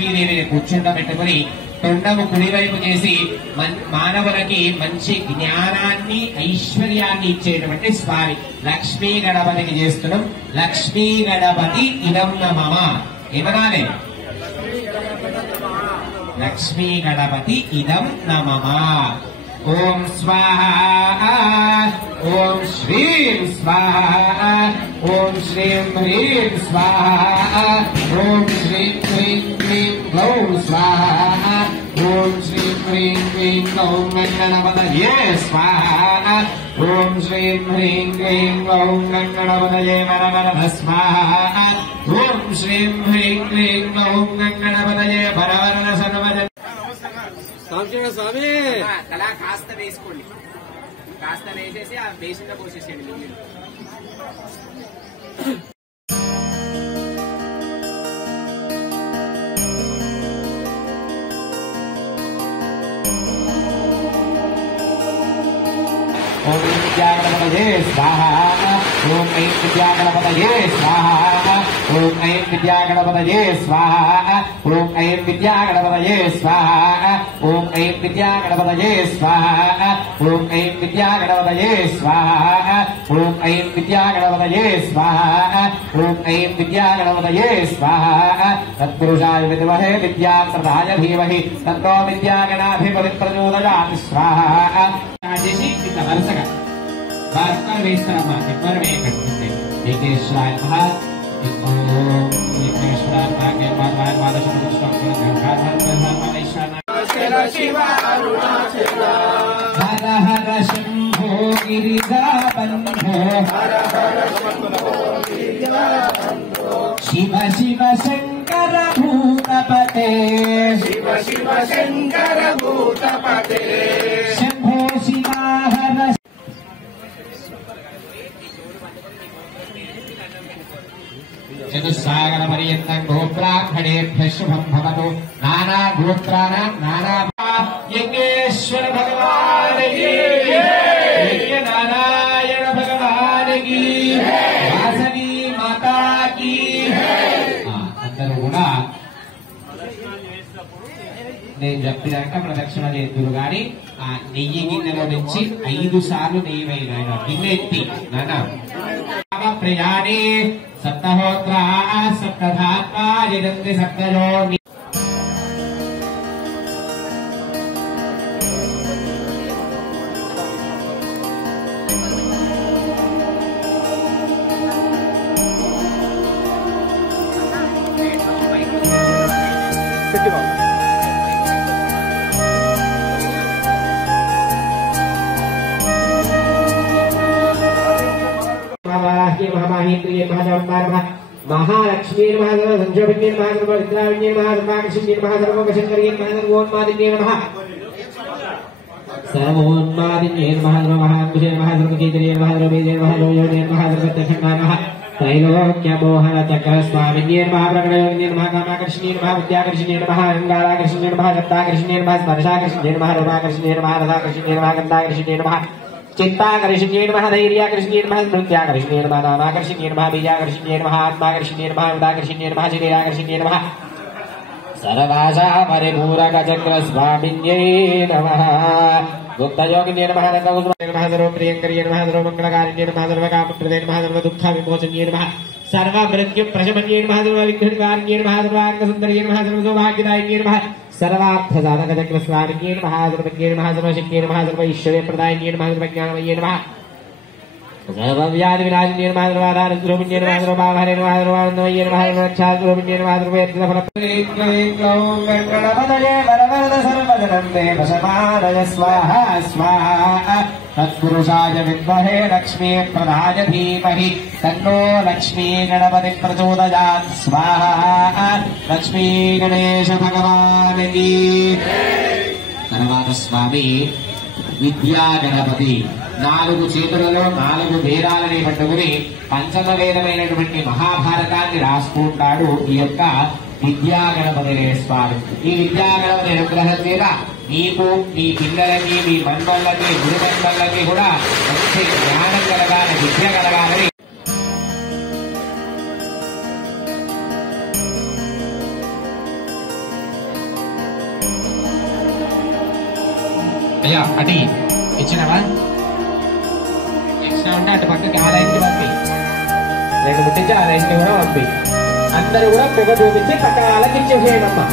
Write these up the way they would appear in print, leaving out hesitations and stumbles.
లక్ష్మీదేవిని కూర్చుండబెట్టుకుని తొండము కుడివైపు చేసి మానవులకి మంచి జ్ఞానాన్ని ఐశ్వర్యాన్ని ఇచ్చేటువంటి స్వామి లక్ష్మీ గణపతికి చేస్తున్నాం. లక్ష్మీ గణపతి ఇదం నమః ఏమనాలి? లక్ష్మీ గణపతి ఇదం నమః. ఓం స్వాహా ఓం శ్రీం స్వాహా ఓం శ్రీం హ్రీం స్వాహా ఓం శ్రీం హ్రీం క్లీం గ్లౌం స్వాహా ఓం శ్రీం హ్రీం క్లీం గ్లౌం గణపతయే స్వాహా ఓం శ్రీం హ్రీం క్లీం గ్లౌం గణపతయే వరవరద స్వాహా ఓం శ్రీం హ్రీం క్లీం గ్లౌం గణపతయే వరవరద సర్వజ స్వామి అలా కాస్త వేసుకోండి. కాస్త వేసేసి ఆ బేసిన్లో పోసేసేయండి. ఓం విద్యాగణపతయే స్వాహా ఓం ఐం విద్యాగణపతయే స్వాహా ఓం ఐం విద్యాగణపతయే స్వాహా ఓం ఐం విద్యాగణపతయే స్వాహా ఓం ఐం విద్యాగణపతయే స్వాహా ఓం ఐం విద్యాగణపతయే స్వాహా ఓం ఐం విద్యాగణపతయే స్వాహా ఓం ఐం విద్యాగణపతయే స్వాహా తత్పురుషాయ విద్మహే విద్యాప్రదాయ ధీమహి తన్నో విద్యాగణాధిపతి ప్రచోదయాత్ స్వాహా. చేసి ఇట్లా వరుసగా భాస్కర్ వేస్తారమ్మా. ఎవరు వేయకండి. విఘ్నేశ్వరాయ నమః. విఘ్నేశ్వరాయ హర హర శంభో గిరిజాబంధో శివ శివ శంకర భూతపతే శివ శివ శంకర భూతపతే శంభో శివ హర చతుస్సాగర పర్యంతం గోబ్రాహ్మణేభ్యः శుభం భవతు. నానా గోత్రాణాం నానా యజ్ఞేశ్వర భగవాన్ కీ యజ్ఞ నారాయణ భగవాన్ కీ వాసవి మాతా కీ. అందరూ కూడా నేను చెప్పినాక ప్రదక్షిణ చేతులు గాని ఆ నెయ్యి గిన్నెలో నుంచి 5 సార్లు నెయ్యి వేయను. ఆయన గిన్నె ఎత్తి నాన్న ప్రయాణి సప్తహోత్రా సప్తధాత్మా జగంతి సప్తయో महालक्ष्मी महादेव संजोभिन्ये महादेव विद्राविन्ये महादेव कृष्णे महादेव शंकरिये महादेव ओन्मादिन्ये नमः. सर्वोन्मादिन्ये महादेव महाकुशे महादेव केतरिये महादेव वेदे महादेव योगे महादेव दक्षिणा नमः. त्रैलोक्य मोहन चक्र स्वामिन्ये महाप्रगणयोगिन्ये महाकामाकृष्णे महाविद्याकृष्णे महाअंगाराकृष्णे सप्ताकृष्णे स्पर्शाकृष्णे रूपाकृष्णे रसाकृष्णे गन्धाकृष्णे चित्ताकर्षिण्ये नमः. धैर्याकर्षिण्ये नमः. स्मृत्याकर्षिण्ये नमः. नामाकर्षिण्ये नमः. बीजाकर्षिण्ये नमः. आत्माकर्षिण्ये नमः. उदाकर्षिण्ये नमः. शरीराकर्षिण्ये नमः. सर्वासा परिपूरक चक्र स्वामिन्ये नमः. गुप्तयोगिन्ये नमः. नन्दकुसुमाय नमः. सर्वप्रियङ्कर्ये नमः. सर्वमङ्गलकारिण्ये नमः. सर्वकामप्रदे नमः. सर्वदुःखविमोचन्ये नमः. सर्वमृत्यु प्रशमन्ये नमः. सर्वविघ्ननिवारण्ये नमः. सर्वाङ्गसुन्दर्ये नमः. सर्वसौभाग्यदायिन्ये नमः. सर्वार्थसाधक चक्र स्वामिन्ये नमः. सर्वज्ञे नमः. सर्वशक्तिये नमः. सर्वैश्वर्यप्रदायिन्ये नमः. सर्वज्ञानमये नमः. सर्वव्याधिविनाशिन्ये नमः. सर्वाधारस्वरूपिण्ये नमः. सर्वभावहरे नमः. सर्वानन्दमये नमः. सर्वरक्षास्वरूपिण्ये नमः. सर्ववेदफलप्रदये वरवरद सर्वजनन्दे वशमानय स्वाहा स्वाहा. तत्पुरुषाय विद्महे लक्ष्मी प्रदाय धीमहि तन्नो लक्ष्मी गणपति प्रचोदयात् स्वाहा. लक्ष्मी गणेश भगवान् की. తర్వాత స్వామి విద్యా గణపతి 4 చేతులలో 4 వేదాలని పట్టుకుని పంచమ వేదమైనటువంటి మహాభారతాన్ని రాసుకుంటాడు ఈ యొక్క విద్యా గణపతి స్వామి. ఈ విద్యా గణపతి అనుగ్రహం మీద నీకు నీ పిల్లలకి నీ మన్మల్లకి గురుమన్మల్లకి కూడా మంచి జ్ఞానం కలగాలి, విద్య కలగాలని అయ్యా అటు ఇచ్చినావా ఎక్స్ట్రా ఉంటే అటు పక్కకి ఆ లైన్ పంపి 2 ముట్టించి ఆ లైన్ కూడా పంపి అందరూ కూడా పొగ చూపించి పక్కన వాళ్ళకి ఇచ్చేసేయమ్మా.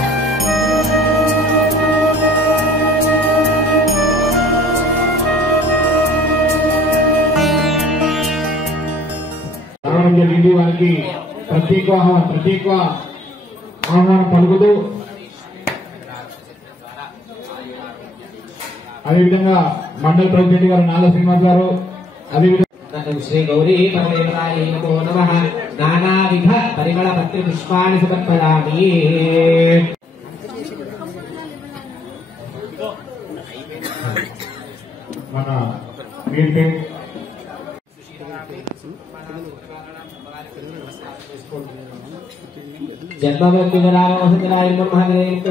జరిగింది వారికి ప్రత్యేక ఆహ్వానం పలుకుతూ అదేవిధంగా మండల ప్రెసిడెంట్ గారు నాగ శ్రీనివాస్ గారు అదేవిధంగా శ్రీ గౌరీ పరదేవతాయై నమో నమః నానావిధ పరిమళ పత్రి పుష్పాన్ని సమర్పయామి. మన మీర్పేట్ జన్మమృత్యురాయ వసుంధరాయ నమః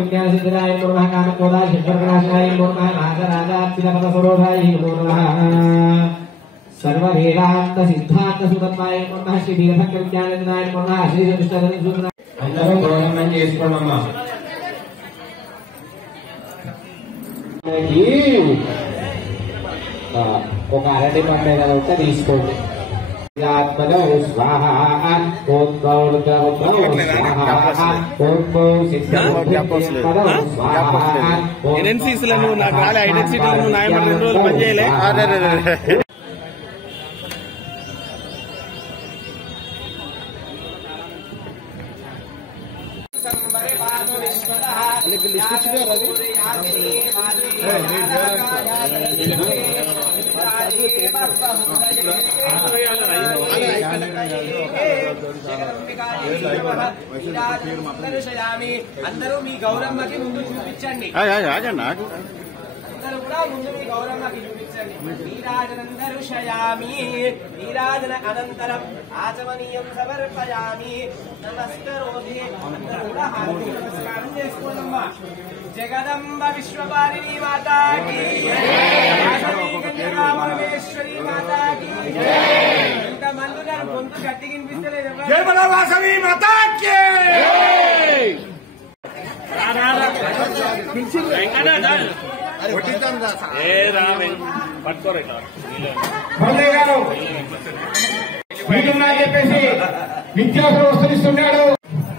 జ్ఞాన సిద్ధిరాయ నమః కామక్రోధాయ శంకరనాశనాయ నమః నాగరాజాత్రికపదస్వరూపాయ నమో నమః సర్వవేదాంత సిద్ధాంత సుతత్వాయ నమః శ్రీ వీరభద్ర విజ్ఞానదాయ నమః శ్రీ విష్ణు. అందరూ గౌరవం చేసుకోండమ్మా. ఒక అరటి పండు ఏదైనా ఉంటే తీసుకోండి. ఆత్మలో స్వాహ ఓం ఎన్ఎన్సీసీలను నాకు రాలే ఐడెన్సిటీలను నాయమని 2 రోజులు పనిచేయలే. అందరూ మీ గౌరమ్మకి ముందు చూపించండి. అందరూ కూడా ముందు మీ గౌరమ్మకి చూపించండి. నీరాజనందర్శయామి. నీరాజన అనంతరం ఆచమనీయం సమర్పయామి. నమస్కరోమి. అందరూ కూడా హారతి నమస్కారం చేసుకోండమ్మా. జగదంబ విశ్వపారిణి మాతాకి పరమేశ్వరి మాతాకి. ఇంతమంది నాకు గొంతు గట్టిగా వినిపిస్తలేదు. వాసవి మాతాకి చెప్పేసి నిత్యావసర వస్తువులు ఇస్తున్నాడు.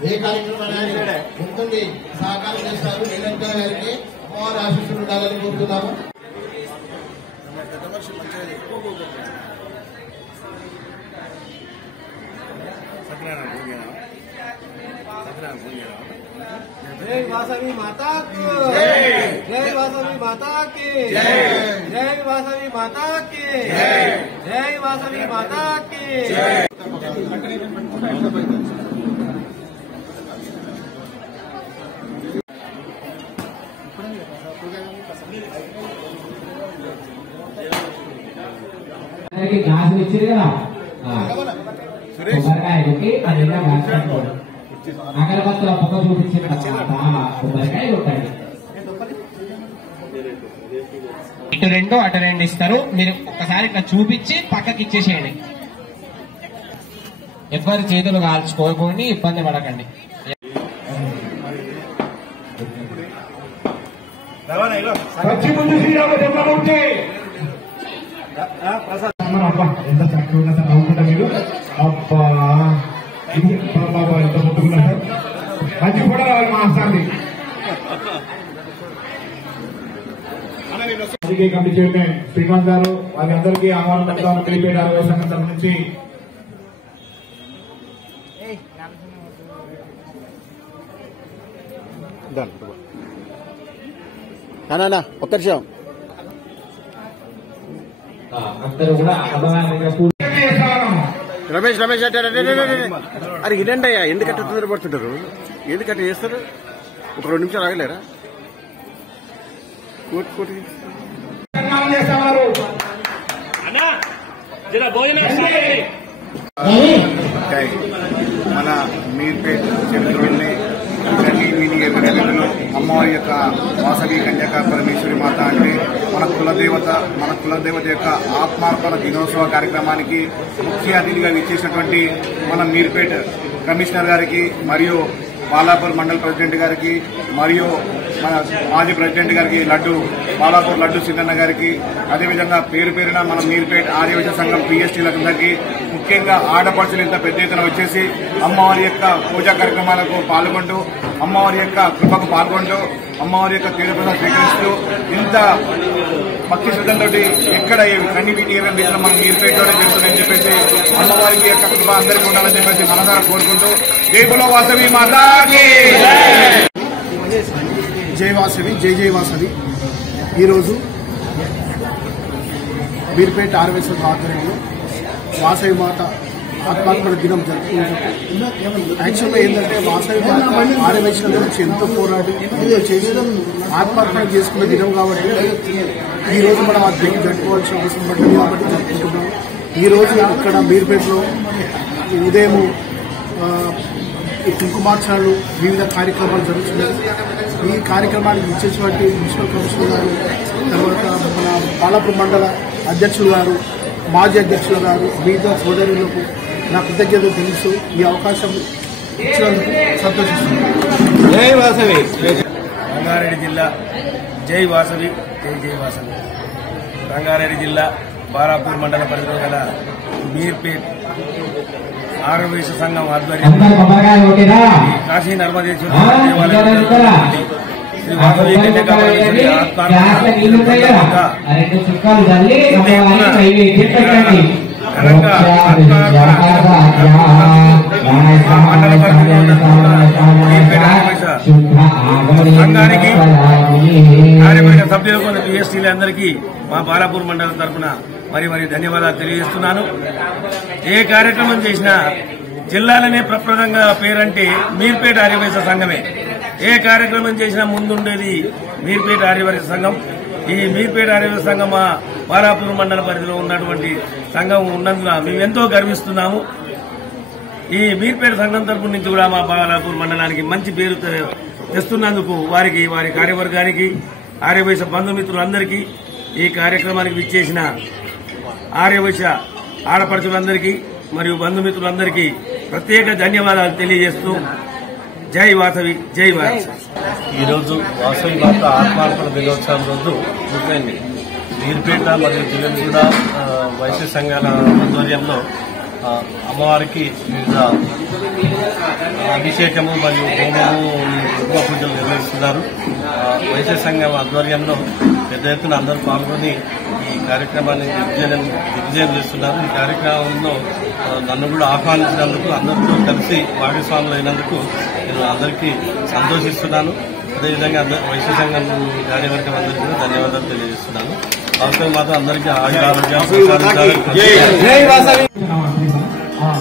ఏ కార్యక్రమాన్ని ముందుండి సహకారం చేస్తారు నీలంక గారికి అమ్మవారి ఆశీస్సులు ఉండాలని కోరుతున్నాము. జై వాసవి మాతాకి. జై వాసవి మాతాకి. జై వాసవి మాతాకి. జై వాసవి మాతాకి. గ్లాసులు ఇచ్చారు కదా కొబ్బరికాయ కొట్టి అది గ్లాస్ అగరబత్తుల పొగ చూపించిన కొబ్బరికాయ కొట్టండి. ఇటు 2 అటు 2 ఇస్తారు. మీరు ఒక్కసారి ఇట్లా చూపించి పక్కకి ఇచ్చేసేయండి. ఎవరి చేతులు కాల్చుకోకుండా ఇబ్బంది పడకండి. వచ్చి ముందు శ్రీరామ జన్మలు ఉంటే అబ్బా ఎంత చక్కగా నవ్వుకుంటా మీరు. అబ్బా ఇది బాబా ఎంత ముట్టుకున్నా సార్. మంచి కూడా రావాలి మా ఆస్థాన్ని. కమిటీ చైర్మన్ శ్రీకాంత్ గారు వారి అందరికీ ఆహ్వానం పడతాము. తెలిపేట ఆరోగ్య సంఘం తరఫు నుంచి ఒక్క నిమిషం. అందరూ కూడా రమేష్ అంటే అది ఇదండి అయ్యా. ఎందుకంటే తొందరపడుతుంటారు, ఎందుకంటే చేస్తారు. ఒక 2 నిమిషాలు ఆగలేరా? మన మీర్పేట్ చరిత్రలోనే అమ్మవారి యొక్క వాసవి కన్యక పరమేశ్వరి మాత అంటే మన కులదేవత యొక్క ఆత్మార్పణ దినోత్సవ కార్యక్రమానికి ముఖ్య అతిథిగా విచ్చేసినటువంటి మన మీర్పేట్ కమిషనర్ గారికి మరియు బాలాపూర్ మండల్ ప్రెసిడెంట్ గారికి మరియు మన మాజీ ప్రెసిడెంట్ గారికి లడ్డు బాలాపూర్ లడ్డు సిద్ధన్న గారికి, అదేవిధంగా పేరు పేరున మన మీర్పేట్ ఆర్యవైశ్య సంఘం పిఎస్టీలందరికీ, ముఖ్యంగా ఆడపడుచులు ఇంత పెద్ద ఎత్తున వచ్చేసి అమ్మవారి యొక్క పూజా కార్యక్రమాలకు పాల్గొంటూ, అమ్మవారి యొక్క కృపకు పాల్గొంటూ, అమ్మవారి యొక్క తీర్థప్రసాద స్వీకరిస్తూ ఇంత భక్తి శ్రద్ధలతో ఎక్కడ కన్నీటి రీతిలో మనం మీర్పేటలోనే జరుగుతుందని చెప్పేసి అమ్మవారికి యొక్క కృప అందరికీ ఉండాలని చెప్పేసి మనసారా కోరుకుంటూ జై బోలో వాసవి మాతాకి జై వాసవి, జై జై వాసవి. ఈరోజు మీర్పేట ఆర్యవైశ్య ఆధ్వర్యంలో వాసవి మాత ఆత్మార్పణ దినం జరుపుకుంటాం. యాక్చువల్గా ఏంటంటే వాసవి మాత ఆర్యవైశ్యుల గురించి ఎంతో పోరాడి చేసి ఆత్మార్పణ చేసుకునే దినం కాబట్టి ఈ రోజు మనం ఆ దినం జరుపుకోవాల్సిన అవసరం పడుతుంది కాబట్టి జరుపుకుంటున్నాం. ఈరోజు ఇక్కడ మీర్పేటలో ఉదయం కుంకుమార్చనలు, వివిధ కార్యక్రమాలు జరుగుతున్నాయి. ఈ కార్యక్రమానికి ఇచ్చేటువంటి మున్సిపల్ కమిషనర్ గారు, తర్వాత మన బాలాపూర్ మండల అధ్యక్షులు గారు, మాజీ అధ్యక్షులు గారు, మిగతా సోదరులకు నా కృతజ్ఞతలు తెలుసు. ఈ అవకాశం ఇచ్చినందుకు సంతోషిస్తున్నాను. జై వాసవి. రంగారెడ్డి జిల్లా జై వాసవి, జై జై వాసవి. రంగారెడ్డి జిల్లా బాలాపూర్ మండల పరిధిలో గల మీర్పేట్ ఆర్యవైశ్య సంఘం ఆధ్వర్యంలో కాశీ నర్మదేశ్వర దేవాలయం శ్రీ వాసవి కన్యకాపరమేశ్వరి సంఘానికి కార్యవర్గ సభ్యులకు పిఎస్టీలందరికీ మా బాలాపూర్ మండలం తరఫున మరి ధన్యవాదాలు తెలియజేస్తున్నాను. ఏ కార్యక్రమం చేసినా జిల్లాలనే ప్రప్రదంగా పేరంటే మీర్పేట ఆర్యవైశ్య సంఘమే. ఏ కార్యక్రమం చేసినా ముందుండేది మీర్పేట ఆర్యవైశ్య సంఘం. ఈ మీర్పేట ఆర్యవైశ్య సంఘం మా బాలాపూర్ మండల పరిధిలో ఉన్నటువంటి సంఘం ఉన్నందున మేము ఎంతో గర్విస్తున్నాము. ఈ మీర్పేట సంఘం తరపు నుంచి కూడా మా బాలాపూర్ మండలానికి మంచి పేరు తెస్తున్నందుకు వారికి, వారి కార్యవర్గానికి, ఆర్యవైశ్య బంధుమిత్రులందరికీ, ఈ కార్యక్రమానికి విచ్చేసిన ఆర్యవైశ్య ఆడపడుచులందరికీ మరియు బంధుమిత్రులందరికీ ప్రత్యేక ధన్యవాదాలు తెలియజేస్తూ జై వాసవి, జై వాసవి. ఈరోజు వాసవి మాత ఆత్మార్పణ దినోత్సవం రోజు ముఖ్యంగా మీర్పేట మరియు జిల్లగూడ వైశ్య సంఘాల ఆధ్వర్యంలో అమ్మవారికి వివిధ అభిషేకము మరియు హోమము, దుర్గ పూజలు నిర్వహిస్తున్నారు. వైశ్య సంఘం ఆధ్వర్యంలో పెద్ద ఎత్తున అందరూ పాల్గొని ఈ కార్యక్రమాన్ని దిగ్విజయం చేస్తున్నారు. ఈ కార్యక్రమంలో నన్ను కూడా ఆహ్వానించినందుకు, అందరితో కలిసి భాగస్వాములు అయినందుకు నేను అందరికీ సంతోషిస్తున్నాను. అదేవిధంగా వైశ్య సంఘం కార్యవర్గం అందరికీ కూడా ధన్యవాదాలు తెలియజేస్తున్నాను. వాసవి మాత అందరికీ ఆరోగ్యం ఓం